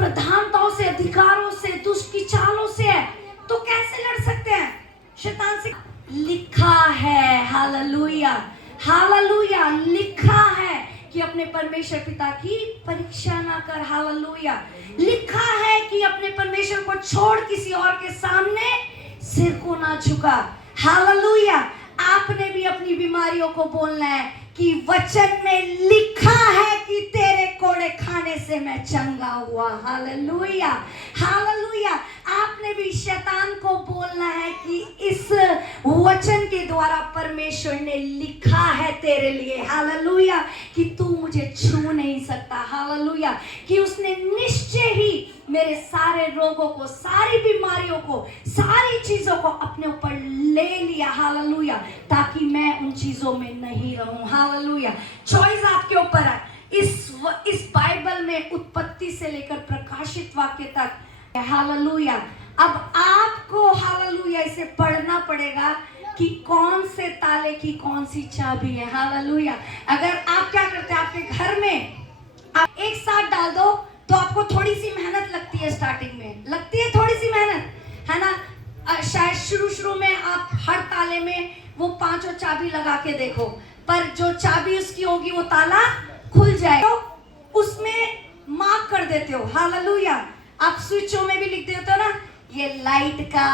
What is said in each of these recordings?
प्रधानताओं से, अधिकारों से, दुष्ट की चालों से है, तो कैसे लड़ सकते हैं शैतान से? लिखा है, हालेलुया हालेलुया, लिखा है कि अपने परमेश्वर पिता की परीक्षा ना कर। हालेलुया। लिखा है कि अपने परमेश्वर को छोड़ किसी और के सामने सिर को ना झुका। हालेलुया। आपने भी अपनी बीमारियों को बोलना है कि वचन में लिखा है कि तेरे कोड़े खाने से मैं चंगा हुआ। Hallelujah hallelujah. आपने भी शैतान को बोलना है कि इस वचन के द्वारा परमेश्वर ने लिखा है तेरे लिए, हालेलुया, कि तू मुझे छू नहीं सकता। हालेलुया। कि उसने निश्चय ही मेरे सारे रोगों को, सारी बीमारियों को, सारी चीजों को अपने ऊपर ले लिया। हालेलुया। ताकि मैं उन चीजों में नहीं रहूं। हालेलुया। चॉइस आपके ऊपर है। इस बाइबल में उत्पत्ति से लेकर प्रकाशित वाक्य तक। हालेलुया। अब आपको हालेलुया इसे पढ़ना पड़ेगा कि कौन से ताले की कौन सी चाबी है। हालेलुया। अगर आप क्या करते हैं, आपके घर में आप एक साथ डाल दो तो आपको थोड़ी सी मेहनत लगती है, स्टार्टिंग में लगती है थोड़ी सी मेहनत, है ना। शायद शुरू में आप हर ताले में वो 5 चाबी लगा के देखो, पर जो चाबी उसकी होगी वो ताला खुल जाएगा, तो उसमें मार्क कर देते हो। हालेलुया। आप स्विचों में भी लिख देते हो ना, ये लाइट का,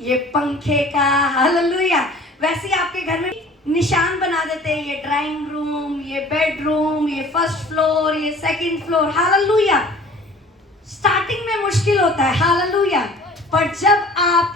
ये पंखे का। हालेलुया। वैसे ही आपके घर में निशान बना देते हैं, ये ड्राइंग रूम, ये बेडरूम, ये फर्स्ट फ्लोर, ये सेकंड फ्लोर। हालेलुया। स्टार्टिंग में मुश्किल होता है। हालेलुया। पर जब आप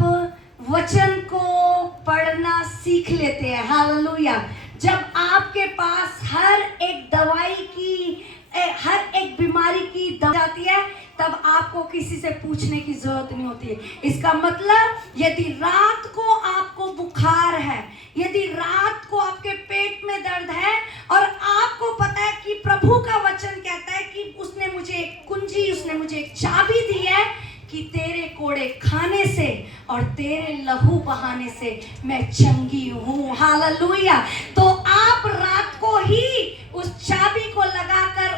वचन को पढ़ना सीख लेते हैं, हालेलुया, जब आपके पास हर एक दवाई की, हर एक बीमारी की दवा जाती है, तब आपको किसी से पूछने की जरूरत नहीं होती है। इसका मतलब यदि रात को आपको बुखार है, यदि रात को आपके पेट में दर्द है और आपको पता है कि प्रभु का वचन कहता है कि उसने मुझे एक कुंजी, उसने मुझे एक चाबी दी है कि तेरे कोड़े खाने से और तेरे लहू बहाने से मैं चंगी हूं। हालेलुया। तो आप रात को ही उस चाबी को लगाकर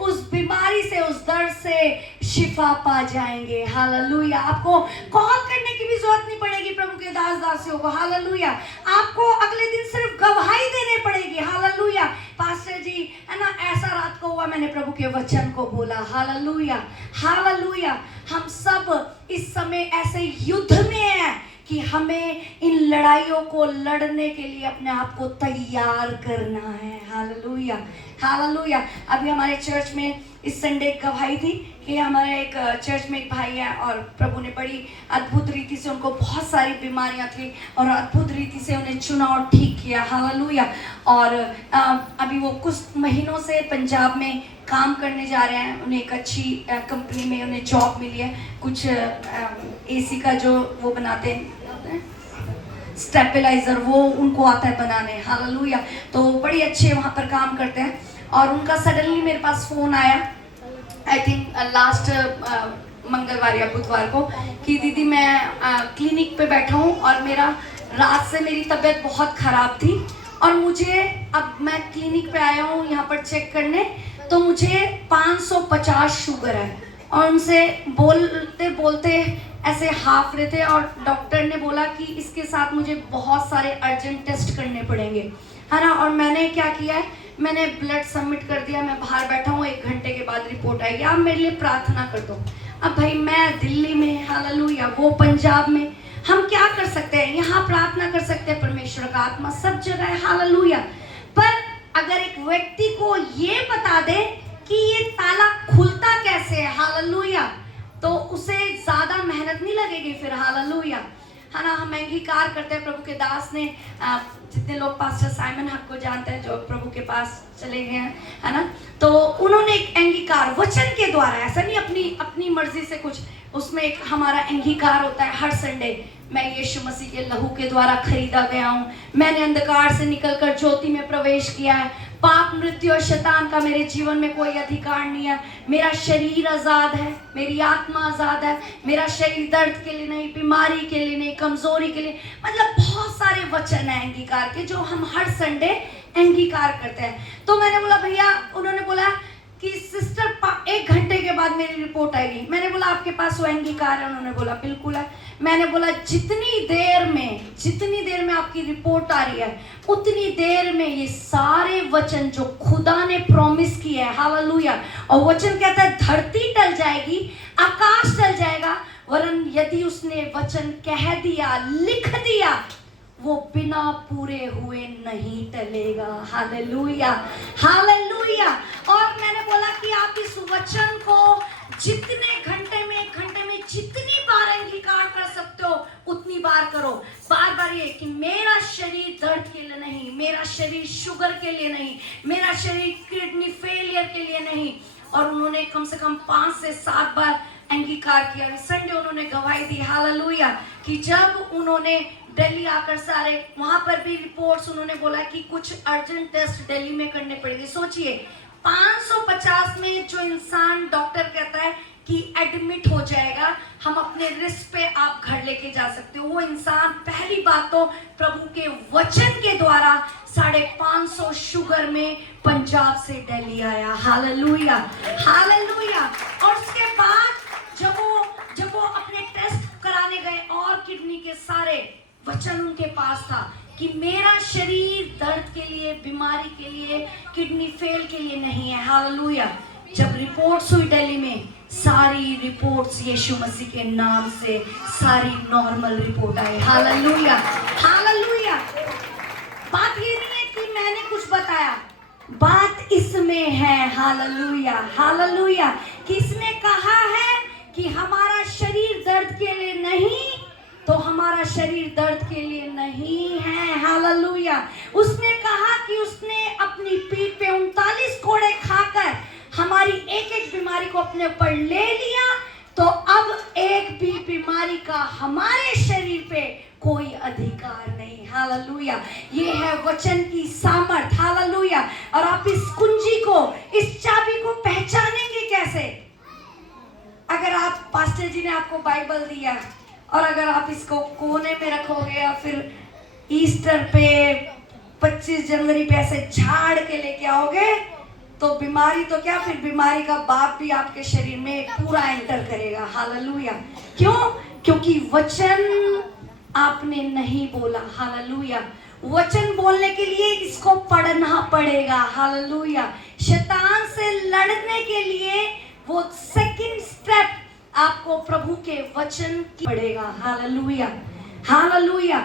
उस बीमारी से, उस दर्द से शिफा पा जाएंगे। हालेलुया। आपको कॉल करने की भी जरूरत नहीं पड़ेगी प्रभु के दास दासियों को। हालेलुया। आपको अगले दिन सिर्फ गवाही देने पड़ेगी। हालेलुया। पास्टर जी, है ना, ऐसा रात को हुआ, मैंने प्रभु के वचन को बोला। Hallelujah hallelujah. हम सब इस समय ऐसे युद्ध में हैं कि हमें इन लड़ाइयों को लड़ने के लिए अपने आप को तैयार करना है। Hallelujah hallelujah. अभी हमारे चर्च में इस संडे गवाही थी कि हमारे एक चर्च में एक भाई है और प्रभु ने बड़ी अद्भुत रीति से, उनको बहुत सारी बीमारियां थी और अद्भुत रीति से उन्हें चुना और ठीक किया। हालेलुया। और अभी वो कुछ महीनों से पंजाब में काम करने जा रहे हैं। उन्हें एक अच्छी कंपनी में उन्हें जॉब मिली है, कुछ एसी का जो वो बनाते हैं स्टेबलाइजर, वो उनको आता है बनाने। हालेलुया। तो बड़ी अच्छे वहाँ पर काम करते हैं और उनका सडनली मेरे पास फ़ोन आया, आई थिंक लास्ट मंगलवार या बुधवार को, कि दीदी मैं क्लिनिक पे बैठा हूँ और मेरा रात से मेरी तबीयत बहुत ख़राब थी और मुझे, अब मैं क्लिनिक पे आया हूँ यहाँ पर चेक करने, तो मुझे 550 शुगर है। और उनसे बोलते बोलते ऐसे हाफ रहे थे और डॉक्टर ने बोला कि इसके साथ मुझे बहुत सारे अर्जेंट टेस्ट करने पड़ेंगे, है ना। और मैंने क्या किया है, मैंने ब्लड सबमिट कर दिया, मैं बाहर बैठा हूँ, 1 घंटे के बाद रिपोर्ट आएगी, आप मेरे लिए प्रार्थना कर दो। अब भाई मैं दिल्ली में, हालेलुया, वो पंजाब में, हम क्या कर सकते हैं? यहाँ प्रार्थना कर सकते हैं, परमेश्वर का आत्मा सब जगह है। हालेलुया। पर अगर एक व्यक्ति को ये बता दे कि ये ताला खुलता कैसे है, हालेलुया, तो उसे ज्यादा मेहनत नहीं लगेगी फिर। हालेलुया, है ना। हम अंगीकार करते हैं, प्रभु के दास ने, जितने लोग पास्टर साइमन हक को जानते हैं जो प्रभु के पास चले गए हैं, है ना, तो उन्होंने एक अंगीकार वचन के द्वारा, ऐसा नहीं अपनी मर्जी से कुछ, उसमें एक हमारा अंगीकार होता है हर संडे, मैं यीशु मसीह के लहू के द्वारा खरीदा गया हूँ, मैंने अंधकार से निकलकर ज्योति में प्रवेश किया है, पाप मृत्यु और शैतान का मेरे जीवन में कोई अधिकार नहीं है, मेरा शरीर आज़ाद है, मेरी आत्मा आज़ाद है, मेरा शरीर दर्द के लिए नहीं, बीमारी के लिए नहीं, कमजोरी के लिए, मतलब बहुत सारे वचन हैं अंगीकार के जो हम हर संडे अंगीकार करते हैं। तो मैंने बोला भैया, उन्होंने बोला कि सिस्टर 1 घंटे के बाद मेरी रिपोर्ट आएगी। मैंने बोला आपके पास वो अंगीकार है? उन्होंने बोला बिल्कुल है। मैंने बोला जितनी देर में आपकी रिपोर्ट आ रही है उतनी देर में ये सारे वचन जो खुदा ने प्रॉमिस किए है, हालेलुया। और वचन कहता है धरती टल जाएगी, आकाश टल जाएगा, वरन यदि उसने वचन कह दिया, लिख दिया, वो बिना पूरे हुए नहीं टलेगा। Hallelujah, hallelujah. और मैंने बोला कि आप इस वचन को जितने घंटे में, 1 घंटे में जितनी बार अंगीकार कर सकते हो उतनी बार करो। बार बार ये कि मेरा शरीर दर्द के लिए नहीं, मेरा शरीर शुगर के लिए नहीं, मेरा शरीर किडनी फेलियर के लिए नहीं। और उन्होंने कम से कम 5 से 7 बार अंगीकार किया। संडे उन्होंने गवाही दी, हालेलुया, कि जब उन्होंने दिल्ली आकर सारे वहां पर भी रिपोर्ट्स उन्होंने बोला कि कुछ अर्जेंट टेस्ट दिल्ली में करने पड़ेंगे। सोचिए 550 में जो इंसान डॉक्टर कहता है कि एडमिट हो जाएगा, हम अपने रिस्क पे आप घर लेके जा सकते हो, वो इंसान पहली बात तो प्रभु के वचन के द्वारा 550 शुगर में पंजाब से दिल्ली आया। Hallelujah, hallelujah. और उसके बाद जब वो अपने टेस्ट कराने गए और किडनी के सारे वचन उनके पास था कि मेरा शरीर दर्द के लिए, बीमारी के लिए, किडनी फेल के लिए नहीं है। हालेलुया। जब रिपोर्ट्स हुई दिल्ली में, सारी रिपोर्ट्स यीशु मसीह के नाम से सारी नॉर्मल रिपोर्ट आई। Hallelujah, hallelujah. बात ये नहीं है कि मैंने कुछ बताया, बात इसमें है, हालेलुया, हालेलुया, कि इसने कहा है कि हमारा शरीर दर्द के लिए नहीं, तो हमारा शरीर दर्द के लिए नहीं है। हालेलुया। उसने कहा कि उसने अपनी पीठ पे 39 कोड़े खाकर हमारी एक एक बीमारी को अपने ऊपर ले लिया, तो अब एक भी बीमारी का हमारे शरीर पे कोई अधिकार नहीं। हालेलुया। ये है वचन की सामर्थ। हालेलुया। और आप इस कुंजी को, इस चाबी को पहचानेंगे कैसे? अगर आप, पास्टर जी ने आपको बाइबल दिया और अगर आप इसको कोने में रखोगे या फिर ईस्टर पे 25 जनवरी पे ऐसे झाड़ के लेके आओगे, तो बीमारी तो क्या, फिर बीमारी का बाप भी आपके शरीर में पूरा एंटर करेगा। हालेलुया। क्यों? क्योंकि वचन आपने नहीं बोला। हालेलुया। वचन बोलने के लिए इसको पढ़ना पड़ेगा। हालेलुया। शैतान से लड़ने के लिए वो सेकंड स्टेप आपको प्रभु के वचन की पड़ेगा। Hallelujah, hallelujah.